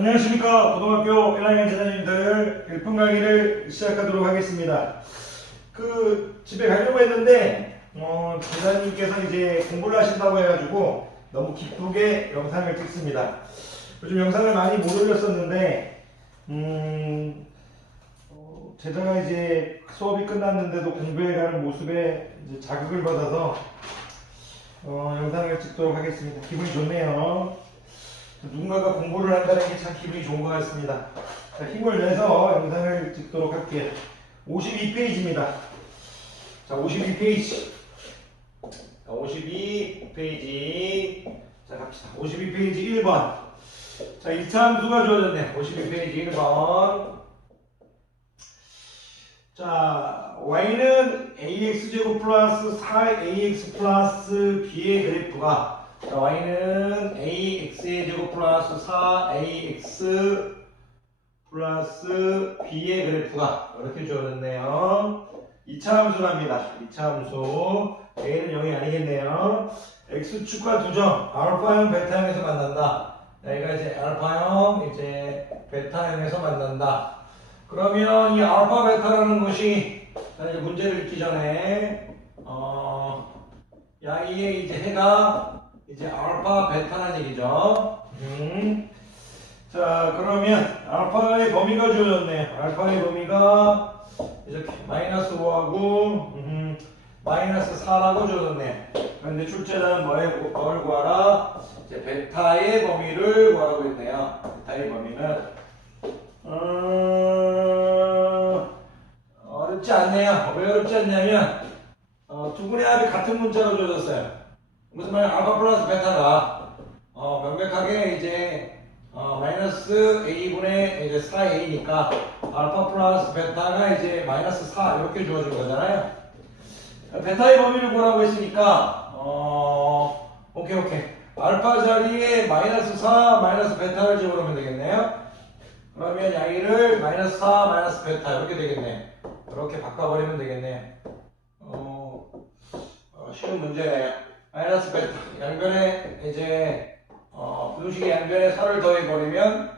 안녕하십니까 고등학교 1학년 재단님들 1분 강의를 시작하도록 하겠습니다. 그 집에 가려고 했는데 어, 재단님께서 이제 공부를 하신다고 해가지고 너무 기쁘게 영상을 찍습니다. 요즘 영상을 많이 못 올렸었는데 음, 어, 제가 이제 수업이 끝났는데도 공부해가는 모습에 자극을 받아서 어, 영상을 찍도록 하겠습니다. 기분이 좋네요. 누군가가 공부를 한다는 게 참 기분이 좋은 것 같습니다. 자, 힘을 내서 영상을 찍도록 할게요. 52페이지입니다. 자, 52페이지. 자, 52페이지. 자, 갑시다. 52페이지 1번. 자, 2차 함수가 주어졌네. 52페이지 1번. 자, y는 ax제곱 플러스 4ax 플러스 b의 그래프가 자, y는 플러스 4ax 플러스 b의 그래프가 이렇게 주어졌네요. 2차 함수 갑니다. 2차 함수 a는 0이 아니겠네요. x축과 두 점 알파형 베타형에서 만난다. 여기가 이제 알파형 이제 베타형에서 만난다. 그러면 이 알파 베타라는 것이 문제를 읽기 전에 어 야이의 이제 해가 이제 알파 베타라는 얘기죠. 음. 자 그러면 알파의 범위가 주어졌네. 알파의 범위가 이렇게 마이너스 5하고 음, 마이너스 4라고 주어졌네. 그런데 출제자는 뭐에 뭘 구하라? 이제 베타의 범위를 구하라고 했네요. 베타의 범위는 어, 어렵지 않네요. 왜 어렵지 않냐면 어, 두 분의 합이 같은 문자로 주어졌어요. 무슨 말이야? 알파 플러스 베타가 어, 명백하게 이제 어, 마이너스 a분의 이제 4a니까 알파 플러스 베타가 이제 마이너스 4 이렇게 주어진 거잖아요. 베타의 범위를 구하라고 했으니까 어, 오케이 오케이 알파 자리에 마이너스 4 마이너스 베타를 집어넣으면 되겠네요. 그러면 양의를 마이너스 4 마이너스 베타 이렇게 되겠네. 이렇게 바꿔버리면 되겠네. 어, 어, 쉬운 문제네요. 마이너스 베타 양변에 이제 어, 부등식의 양변에 4를 더해버리면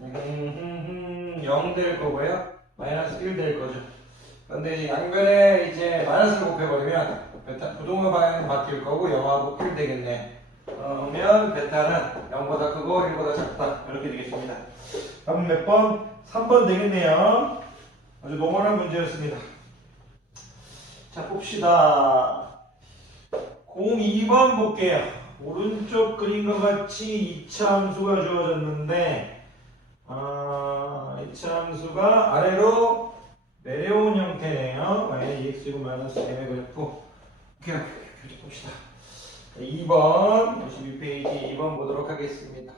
음, 0 될 거고요. 마이너스 1 될 거죠. 그런데 이제 양변에 이제 마이너스를 곱해버리면 베타 부동의 방향이 바뀔 거고 0하고 1 되겠네. 그러면 베타는 0보다 크고 1보다 작다. 이렇게 되겠습니다. 답은 몇 번? 3번 되겠네요. 아주 노멀한 문제였습니다. 자, 봅시다. 02번 볼게요. 오른쪽 그림과 같이 2차 함수가 주어졌는데, 아, 2차 함수가 아래로 내려온 형태네요. y ex제곱 마이너스 m의 그래프. 오케이. 봅시다. 2번, 52페이지 2번 보도록 하겠습니다.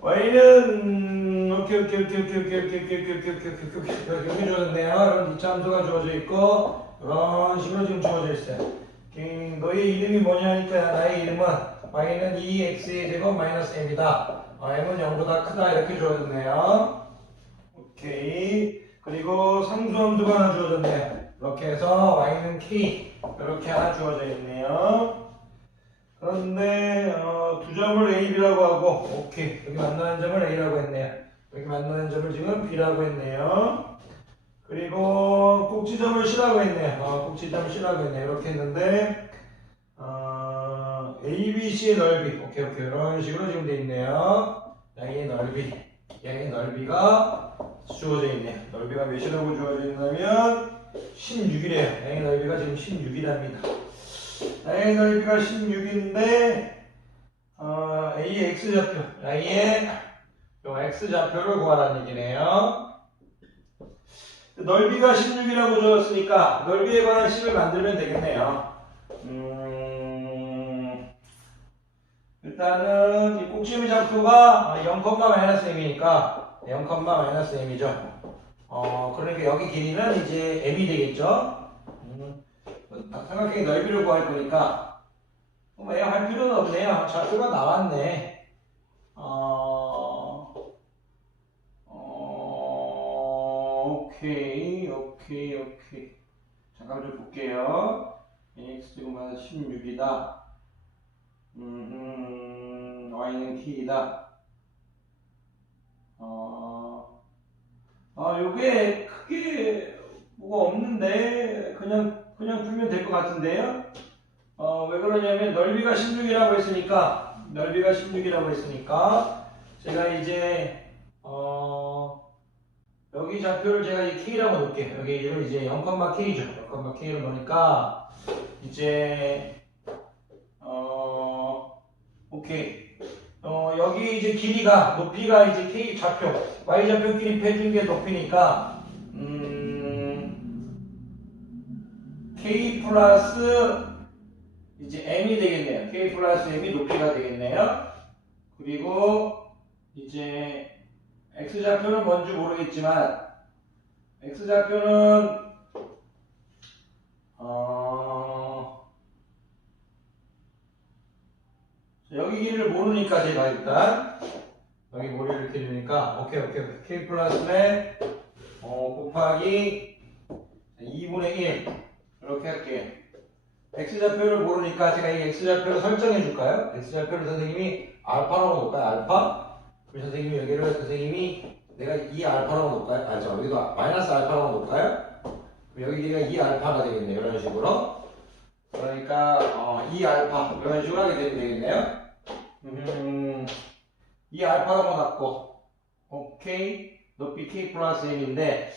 y는 오케이 오케이 오케이 오케이 오케이 오케이 오케이 오케이 오케이 오케이 오케이 오케이 여기 주어졌네요. 이런 2차 함수가 주어져 있고 이런 식으로 지금 주어져 있어요. 음, 너의 이름이 뭐냐니까 나의 이름은 y는 2x의 제곱 마이너스 m이다. 어, m은 0보다 크다 이렇게 주어졌네요. 오케이. 그리고 상수함수가 하나 주어졌네요. 이렇게 해서 y는 k 이렇게 하나 주어져 있네요. 그런데 어, 두 점을 A, B라고 하고 오케이 여기 만나는 점을 A라고 했네요. 여기 만나는 점을 지금 B라고 했네요. 그리고 꼭지점을 C라고 했네요. 어, 꼭지점 C라고 했네요. 이렇게 했는데 어, A, B, C의 넓이 오케이 오케이 이런 식으로 지금 돼 있네요. 양의 넓이 양의 넓이가 주어져 있네요. 넓이가 몇이라고 주어져 있냐면 16이래요. 양의 넓이가 지금 16이랍니다. A의 넓이가 16인데 어, A의 X좌표 A의 요 X좌표를 구하라는 얘기네요 넓이가 16이라고 주었으니까 넓이에 관한 식을 만들면 되겠네요 음, 일단은 이 꼭지미 좌표가 0, 마이너스 m이니까 0, 마이너스 m이죠 어, 그러니까 여기 길이는 이제 m이 되겠죠 음. 삼각형의 넓이를 구할 거니까 뭐 왜요? 할 필요는 없네요. 좌표가 나왔네. 어, 오케이, 오케이, 오케이. 잠깐 좀 볼게요. x제곱 마이너스 16이다. 음, y는 t이다. 어, 아, 요게 크게 뭐가 없는데, 그냥, 그냥 풀면 될 것 같은데요? 어, 왜 그러냐면, 넓이가 16이라고 했으니까, 넓이가 16이라고 했으니까, 제가 이제, 어, 여기 좌표를 제가 이 K라고 놓을게요. 여기를 이제 0,K죠. 0,K를 놓으니까, 이제, 어, 오케이. 어, 여기 이제 길이가, 높이가 이제 K 좌표, Y 좌표끼리 빼준 게 높이니까, 음, K 플러스 이제 M이 되겠네요. K 플러스 M이 높이가 되겠네요. 그리고 이제 X 좌표는 뭔지 모르겠지만, X 좌표는, 어, 자, 여기 길이를 모르니까 제가 일단 여기 머리를 이렇게 주니까 오케이 오케이 오케이 k 플러스에 어, 곱하기 2분의 1 이렇게 할게요 x 좌표를 모르니까 제가 이 x 좌표를 설정해 줄까요? x 좌표를 선생님이 알파라고 놓을까요? 알파? 우리 선생님이 여기를 선생님이 내가 2 알파라고 놓을까요? 아, 저 여기도 마이너스 알파라고 놓을까요? 그럼 여기 길이가 2 알파가 되겠네요. 이런 식으로. 그러니까 어, 2 알파. 이런 식으로 하게 되면 되겠네요. 음, 이 알파라고 놨고. 오케이. 높이 k 플러스 m인데.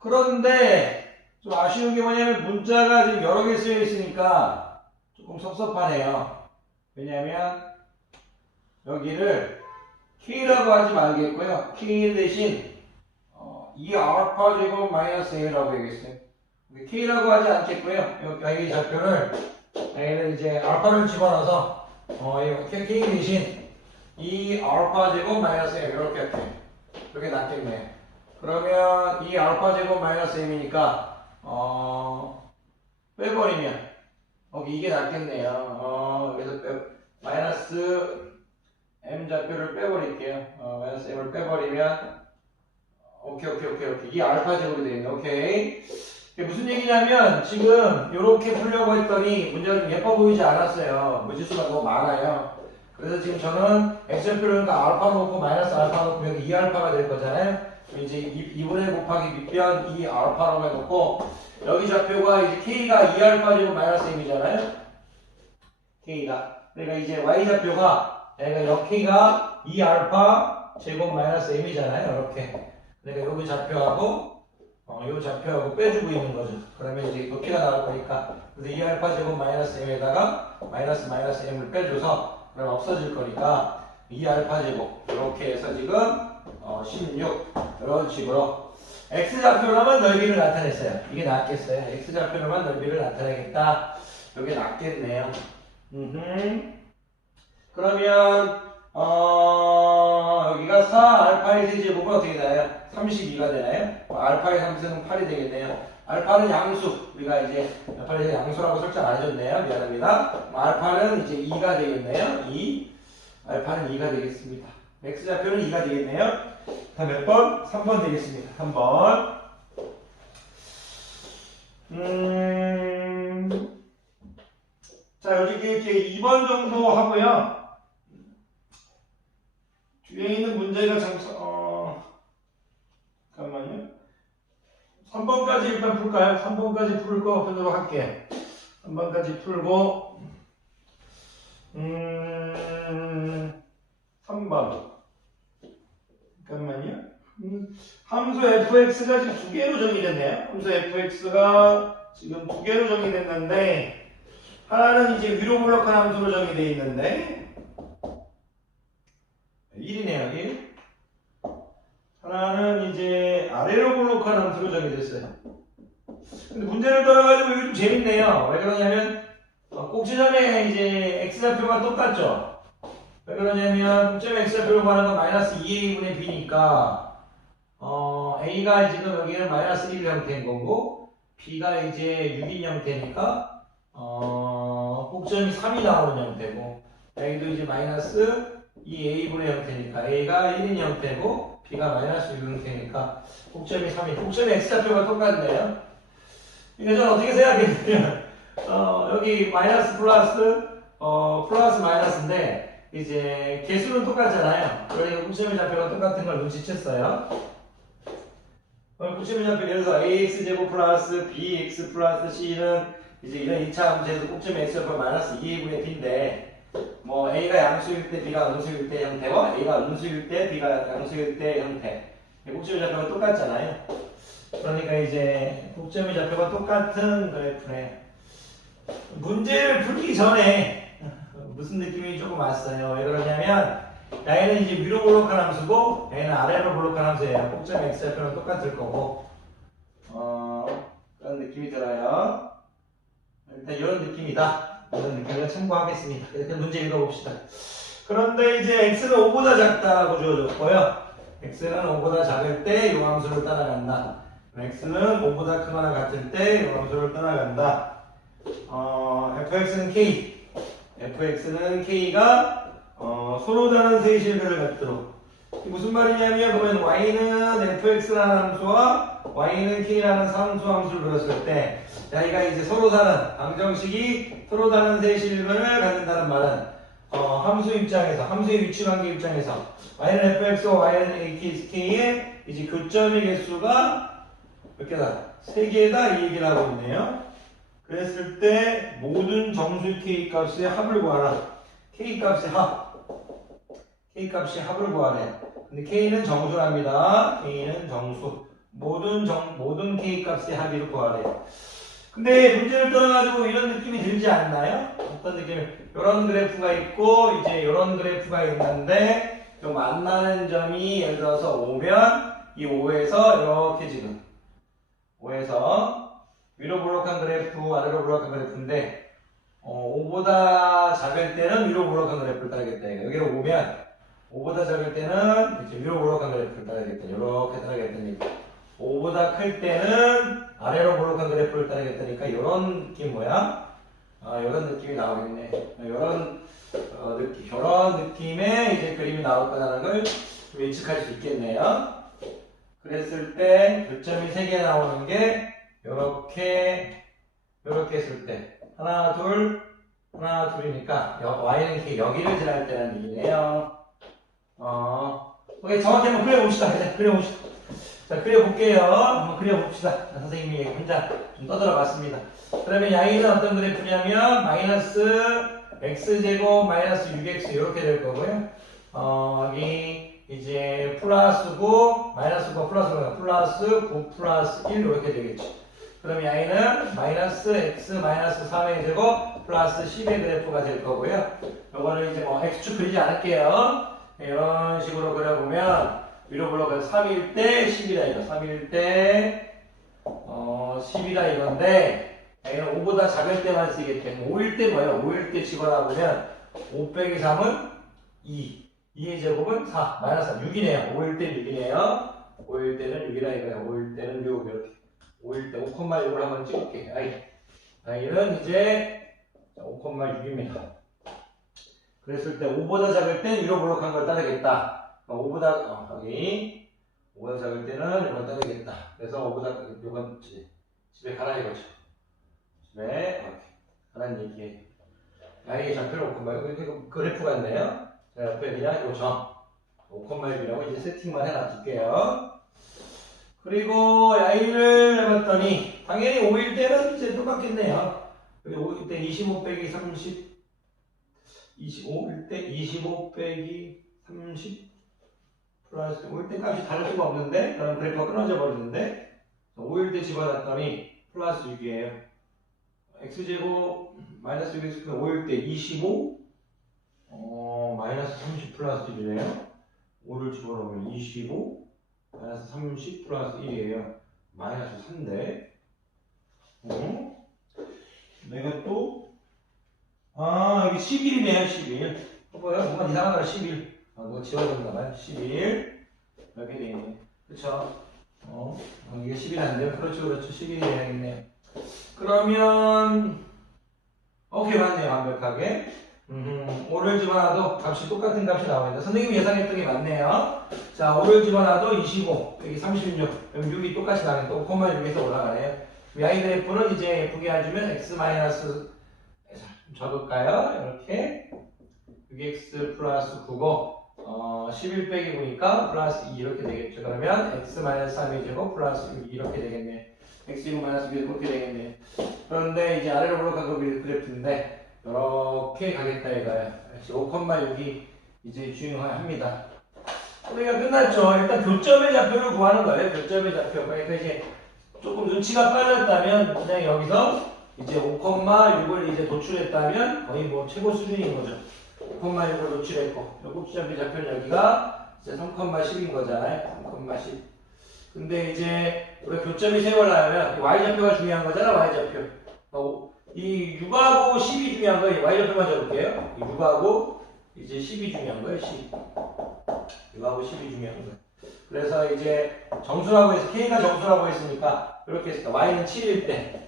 그런데 좀 아쉬운 게 뭐냐면 문자가 지금 여러 개 쓰여 있으니까 조금 섭섭하네요. 왜냐하면 여기를 k라고 하지 말겠고요. K 대신 어, 이 알파 제곱 마이너스 a라고 되겠어요. k라고 하지 않겠고요. 여기 좌표를 여기는 이제 알파를 집어넣어서 어, 이 K 대신 이 알파 제곱 마이너스 m 이렇게 할게 이렇게 낫겠네. 그러면 이 알파 제곱 마이너스 m이니까 어 빼버리면 어 이게 낫겠네요. 어 그래서 빼, 마이너스 m 좌표를 빼버릴게요. 어 마이너스 m을 빼버리면 오케이 오케이 오케이 오케이 이 알파 제곱이 되겠네. 오케이. 이게 무슨 얘기냐면 지금 이렇게 풀려고 했더니 문제가 좀 예뻐 보이지 않았어요. 무지수가 너무 많아요. 그래서 지금 저는 x표를 알파 놓고 마이너스 알파 놓고 여기 2알파가 될 거잖아요. 이제 2분의 곱하기 밑변 2알파라고 해놓고 여기 좌표가 이제 k가 2알파 제곱 마이너스 m이잖아요. k가 그러니까 이제 y 좌표가 얘가 여 k가 2알파 제곱 마이너스 m이잖아요. 이렇게 그러니까 여기 좌표하고 어, 요 좌표하고 빼주고 있는 거죠. 그러면 이제 높이가 나올 거니까. 그래서 2알파 제곱 마이너스 m에다가 마이너스 마이너스 m을 빼줘서 그럼 없어질 거니까 2알파 제곱 이렇게 해서 지금 어, 16 이런 식으로 x 좌표로만 넓이를 나타냈어요. 이게 낫겠어요. x 좌표로만 넓이를 나타내겠다. 이게 낫겠네요. 음흠. 그러면 어, 여기가 4 알파의 세제곱은 어떻게 되나요? 32가 되나요? 어, 알파의 3승은 8이 되겠네요. 알파는 양수. 우리가 이제 알파를 양수라고 설정 안 해줬네요. 미안합니다. 뭐 알파는 이제 2가 되겠네요. 2. 알파는 2가 되겠습니다. x 좌표는 2가 되겠네요. 다 몇 번? 3번 되겠습니다. 3번. 음. 자, 여기 이렇게 2번 정도 하고요. 뒤에 있는 문제가 참, 어, 잠깐만요. 3번까지 일단 풀까요? 3번까지 풀거 풀도록 할게요. 3번까지 풀고, 음, 3번. 잠깐만요. 음, 함수 fx가 지금 두 개로 정의됐네요. 함수 fx가 지금 두 개로 정의됐는데, 하나는 이제 위로 블록한 함수로 정의되어 있는데, 1이네요, 1. 하나는 이제 아래로 함수로 정의됐어요. 근데 문제를 떠나가지고 이게 좀 재밌네요. 왜 그러냐면, 어, 꼭지점에 이제 x좌표가 똑같죠? 왜 그러냐면, 꼭지점 x좌표로 가는 건 마이너스 2a분의 b니까, 어, a가 지금 여기는 마이너스 1 형태인 거고, b가 이제 6인 형태니까, 어, 꼭지점이 3이 나오는 형태고, 여기도 이제 마이너스 2a분의 형태니까 a가 1인 형태고 b가 마이너스 6 형태니까 꼭점이 3이 꼭점의 x좌표가 똑같네요. 이거 저는 어떻게 생각했냐면 어, 여기 마이너스 플러스 어, 플러스 마이너스인데 이제 개수는 똑같잖아요. 그러니까 꼭지점의 좌표가 똑같은 걸 눈치챘어요. 예를 들어서 ax 제곱 플러스 bx 플러스 c는 이제 이런 2차 함수에서 꼭지점 x 제곱 마이너스 2분의 b인데 뭐 a가 양수일 때 b가 음수일 때 형태와 a가 음수일 때 b가 양수일 때 형태 꼭지점의 좌표가 똑같잖아요. 그러니까 이제 꼭지점의 좌표가 똑같은 그래프네. 문제를 풀기 전에 무슨 느낌이 조금 왔어요. 왜 그러냐면 얘는 이제 위로 블록한 함수고 얘는 아래로 블록한 함수예요. 꼭지점 x 좌표는 똑같을 거고 어 그런 느낌이 들어요. 일단 이런 느낌이다. 이런 느낌을 참고하겠습니다. 일단 문제 읽어봅시다. 그런데 이제 x는 5보다 작다고 주어졌고요. x는 5보다 작을 때이 함수를 따라간다. x는 5보다 크거나 같을 때이 함수를 따라간다. 어, fx는 k, fx는 k가 어, 서로 다른 세실별을 갖도록 이게 무슨 말이냐면 그러면 y는 fx라는 함수와 y는 k라는 상수 함수를 불렀을 때 자기가 이제 서로 다른 방정식이 서로 다른 세실별을 갖는다는 말은 어, 함수 입장에서 함수의 위치 관계 입장에서 y는 fx와 y는 k의 이제 교점의 개수가 몇 개다? 세 개다 이 얘기를 하고 있네요. 그랬을 때 모든 정수 k 값의 합을 구하라. k 값의 합. k 값의 합을 구하래. 근데 k는 정수랍니다. k는 정수. 모든 정 모든 k 값의 합의를 구하래. 근데 문제를 떠나가지고 이런 느낌이 들지 않나요? 어떤 느낌? 이런 그래프가 있고 이제 이런 그래프가 있는데 그 만나는 점이 예를 들어서 5면 이 5에서 이렇게 지금 5에서 위로 블록한 그래프, 아래로 블록한 그래프인데 어, 5보다 작을 때는 위로 블록한 그래프를 따르겠다. 여기로 오면 5보다 작을 때는 위로 블록한 그래프를 따르겠다. 이렇게 따르겠다니까. 5보다 클 때는 아래로 블록한 그래프를 따르겠다니까 이런 느낌 뭐야? 아, 이런 느낌이 나오겠네. 이런 어, 느낌, 이런 느낌의 이제 그림이 나올 거라는 걸좀 예측할 수 있겠네요. 그랬을 때 교점이 3개 나오는 게 요렇게 요렇게 했을 때 하나 둘 하나 둘이니까 여- y는 k 여기를 지날 때라는 얘기네요. 어 오케이 정확히 한번 그려봅시다. 그냥 그려봅시다. 자 그려볼게요. 한번 그려봅시다. 자, 선생님이 혼자 좀 떠들어 봤습니다. 그러면 y는 어떤 그래프냐면 마이너스 x제곱 마이너스 6x 이렇게 될 거고요. 어 여기 이제 플러스 9 마이너스 9 플러스 9 플러스 9 플러스 1 이렇게 되겠죠. 그럼 y는 마이너스 x 마이너스 3의 제곱 플러스 10의 그래프가 될 거고요. 요거를 이제 뭐 x축 그리지 않을게요. 이런 식으로 그려보면 위로 블록은 3일 때 10이다 이거. 3일 때 어, 10이다 이건데 y는 5보다 작을 때만 쓰겠대. 5일 때 뭐예요? 5일 때 집어넣으면 5 빼기 3은 2. 2의 제곱은 4. 마이너스 3. 6이네요. 5일 때 6이네요. 5일 때는 6이다 이거예요. 5일 때는 6 이렇게. 5일 때 5,6을 한번 찍을게. 아이. 아이는 이제 5,6입니다. 그랬을 때 5보다 작을 땐 위로 블록한 걸 따르겠다. 5보다, 어, 여기. 5보다 작을 때는 이걸 따르겠다. 그래서 5보다, 이건 집- 집에 가라 이거죠. 집에, 이렇게. 가라는 얘기예요. 아이 좌표를 5,6, 이거 그래프 같네요. 자, 옆에 그냥 요 점. 5,6이라고 이제 세팅만 해놔둘게요. 그리고 야이를 해봤더니 당연히 5일 때는 이제 똑같겠네요. 여기 5일 때25 빼기 30 25일 때25 빼기 30 플러스 5일 때 값이 다를 수가 없는데 그럼 그래프가 끊어져 버리는데 5일 때 집어넣었더니 플러스 6이에요. x제곱 마이너스 6x 5일 때25 어, 마이너스 30 플러스 1이네요. 5를 집어넣으면 25 마이너스 30 플러스 1이에요. 마이너스 3인데. 어? 내가 또, 아, 여기 11이네요, 11. 봐봐요. 뭔가 이상하다, 11. 아, 누가 지워졌나 봐요. 11. 이렇게 돼 있네. 그쵸? 어, 어, 이게 10이 안 돼요? 그렇죠, 그렇죠. 11이 돼야겠네. 그러면, 오케이, 맞네요, 완벽하게. 음, 5를 집어넣어도 값이 똑같은 값이 나옵니다. 선생님이 예상했던 게 맞네요. 자, 5를 집어넣어도 25, 여기 36, 그럼 6이 똑같이 나가니까 5,6에서 올라가네요. y 그래프는 이제 예쁘게 해주면 x 마이너스 좀 적을까요? 이렇게 6x 플러스 9고 어, 11 빼기 9니까 플러스 2 이렇게 되겠죠. 그러면 x 마이너스 3의 제곱 플러스 6 이렇게 되겠네. x 6 마이너스 6 이렇게 되겠네. 그런데 이제 아래로 올라가고 그래프인데 이렇게 가겠다 이거예요. 5,6이 이제 중요합니다. 우리가 끝났죠. 일단 교점의 좌표를 구하는 거예요. 교점의 좌표. 그러니까 이제 조금 눈치가 빨랐다면 그냥 여기서 이제 5,6을 이제 도출했다면 거의 뭐 최고 수준인 거죠. 5,6을 도출했고 꼭지점의 좌표는 여기가 이제 3,10인 거잖아요. 3,10. 근데 이제 우리가 교점이 세워나면 y좌표가 중요한 거잖아. y좌표. 어, 이 6하고 10이 중요한 거예요. y좌표만 적을게요. 이 6하고 이제 10이 중요한 거예요. 10. 6하고 10이 중요한 거예요. 그래서 이제 정수라고 해서 k가 정수라고 했으니까 이렇게 했을까 y는 7일 때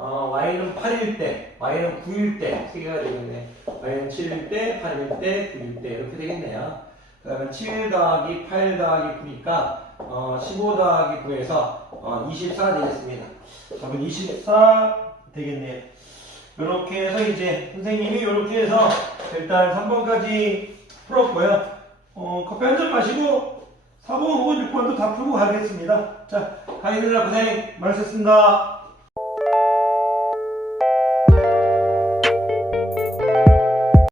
어, y는 8일 때 y는 9일 때 세 개가 되겠네. y는 7일 때 8일 때 9일 때 이렇게 되겠네요. 그러면 7 더하기 8 더하기 9니까 어, 15 더하기 9에서 어, 24 되겠습니다. 그러면 24 되겠네요. 이렇게 해서 이제 선생님이 이렇게 해서 일단 3번까지 풀었고요. 어, 커피 한 잔 마시고 4번, 5번, 6번도 다 풀고 가겠습니다. 자, 강의들아 고생 많으셨습니다.